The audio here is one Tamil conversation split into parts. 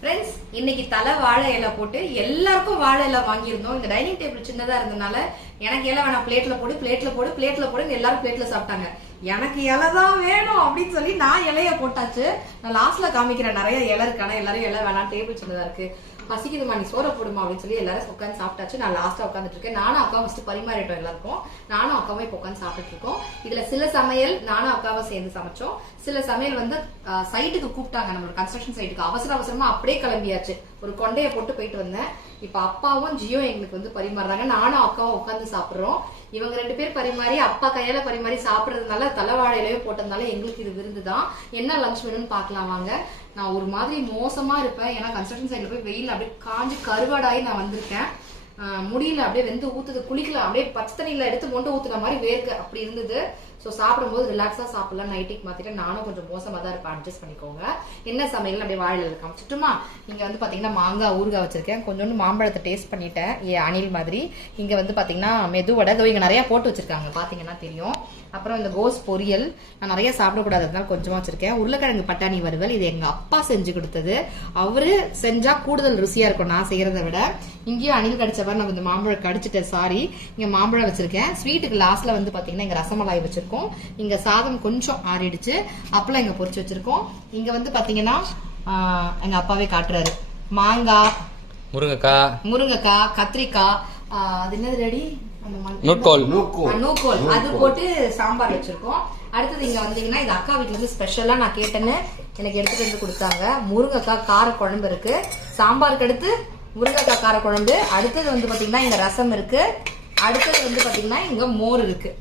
ஃப்ரெண்ட்ஸ், இன்னைக்கு தலை வாழை இலை போட்டு எல்லாருக்கும் வாழை இலை வாங்கியிருந்தோம். இந்த டைனிங் டேபிள் சின்னதா இருந்தனால எனக்கு இலை வேணாம், பிளேட்ல போடு பிளேட்ல போடு பிளேட்ல போடுன்னு எல்லாரும் பிளேட்ல சாப்பிட்டாங்க. எனக்கு இலை தான் வேணும் அப்படின்னு சொல்லி நான் இலைய போட்டாச்சு. நான் லாஸ்ட்ல காமிக்கிறேன், நிறைய இலை இருக்கானா எல்லாரும் இலை வேணாம், டேபிள் சின்னதா இருக்கு, பசிக்குதுமா நீ சோற போடுமா அப்படின்னு சொல்லி எல்லாரும் உட்காந்து சாப்பிட்டாச்சு. நான் லாஸ்டா உட்காந்துட்டு இருக்கேன். நானும் அக்கா ஃபர்ஸ்ட் பரிமாறிட்டோம் எல்லாருக்கும். நானும் அக்காவும் இப்ப உட்காந்து சாப்பிட்டு இருக்கோம். இதுல சில சமையல் நானும் அக்காவும் சேர்ந்து சமைச்சோம். சில சமையல் வந்து சைட்டுக்கு கூப்பிட்டாங்க, நம்மளோட கன்ஸ்ட்ரக்ஷன் சைட்டுக்கு. அவசரமா அப்படியே கிளம்பியாச்சு. ஒரு கொண்டைய போட்டு போயிட்டு வந்தேன். இப்ப அப்பாவும் ஜியோ எங்களுக்கு வந்து பரிமாறுறாங்க. நானும் அக்காவும் உட்காந்து சாப்பிடுறோம். இவங்க 2 பேர் பரிமாறி அப்பா கையால பரிமாறி சாப்பிடுறதுனால தலைவாழையிலேயே போட்டதுனால எங்களுக்கு இது விருந்துதான். என்ன லஞ்ச் வேணும்னு பாக்கலாம் வாங்க. நான் ஒரு மாதிரி மோசமா இருப்பேன், ஏன்னா கன்ஸ்ட்ரக்ஷன் சைட்ல போய் வெயில் அப்படியே காஞ்சி கருவாடாயி நான் வந்திருக்கேன். முடியல, அப்படியே வெந்து ஊத்துது, குளிக்கல, அப்படியே பச்சை தண்ணியில எடுத்து மொண்டை ஊத்துன மாதிரி வேர்க்க அப்படி இருந்தது. ஸோ சாப்பிடும்போது ரிலாக்ஸா சாப்பிடலாம். நைட்டிக்கு மாத்திட்டு நானும் கொஞ்சம் மோசமா தான் இருப்பேன், அட்ஜஸ்ட் பண்ணிக்கோங்க. என்ன சமையல் அப்படியே வாழையில காமிச்சிட்டுமா. இங்க வந்து பாத்தீங்கன்னா மாங்காய் ஊறுகாய் வச்சிருக்கேன். கொஞ்சோண்டு மாம்பழத்தை டேஸ்ட் பண்ணிட்டேன், அணில் மாதிரி. இங்க வந்து பாத்தீங்கன்னா மெதுவடை, இங்க நிறைய போட்டு வச்சிருக்காங்க, பாத்தீங்கன்னா தெரியும். அப்புறம் இந்த கோஸ் பொரியல் நான் நிறைய சாப்பிடக்கூடாது, அதனால கொஞ்சமா வச்சிருக்கேன். உருளைக்கிழங்கு பட்டாணி வறுவல், இது எங்க அப்பா செஞ்சு கொடுத்தது. அவரு செஞ்சா கூடுதல் ருசியா இருக்கும் நான் செய்யறதை விட. இங்கேயும் அணில் கடிச்ச மாதிரி நான் கொஞ்சம் மாம்பழம் கடிச்சிட்டேன், சாரி. இங்க மாம்பழம் வச்சிருக்கேன். ஸ்வீட்டுக்கு லாஸ்ட்ல வந்து பாத்தீங்கன்னா இங்க ரசமலாய் வச்சிருக்கோம். இங்க சாதம் கொஞ்சம் ஆறிடுச்சு. அப்பளம் இங்க பொரிச்சு வச்சிருக்கோம். இங்க வந்து பாத்தீங்கன்னா எங்க அப்பாவே காட்டுறாரு, மாங்காய், முருங்கைக்காய், கத்திரிக்காய், அது என்னது ரெடி, நூக்கோல் அது போட்டு சாம்பார் வச்சிருக்கோம். அடுத்தது இங்க வந்தீங்கன்னா இது அக்கா வீட்டுல இருந்து ஸ்பெஷலா நான் கேட்டேன்னு எனக்கு எடுத்துட்டு வந்து கொடுத்தாங்க. முருங்கைக்காய் கார குழம்பு இருக்கு. சாம்பாருக்கு அடுத்து முருங்கைக்காய் கார குழம்பு. அடுத்தது வந்து பாத்தீங்கன்னா இங்க ரசம் இருக்கு. அடுத்தது வந்து பாத்தீங்கன்னா இங்க மோர் இருக்கு.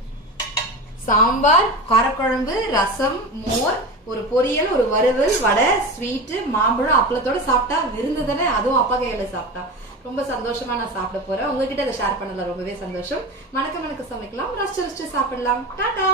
சாம்பார், காரக்குழம்பு, ரசம், மோர், ஒரு பொரியல், ஒரு வறுவல், வடை, ஸ்வீட், மாம்பழம், அப்பளத்தோட சாப்பிட்டா விருந்து தானே. அதுவும் அப்பா கையில சாப்பிட்டா ரொம்ப சந்தோஷமா நான் சாப்பிட போறேன். உங்ககிட்ட அதை ஷேர் பண்ணல, ரொம்பவே சந்தோஷம். மணக்க சமைக்கலாம், ரசிச்சு சாப்பிடலாம். டாடா.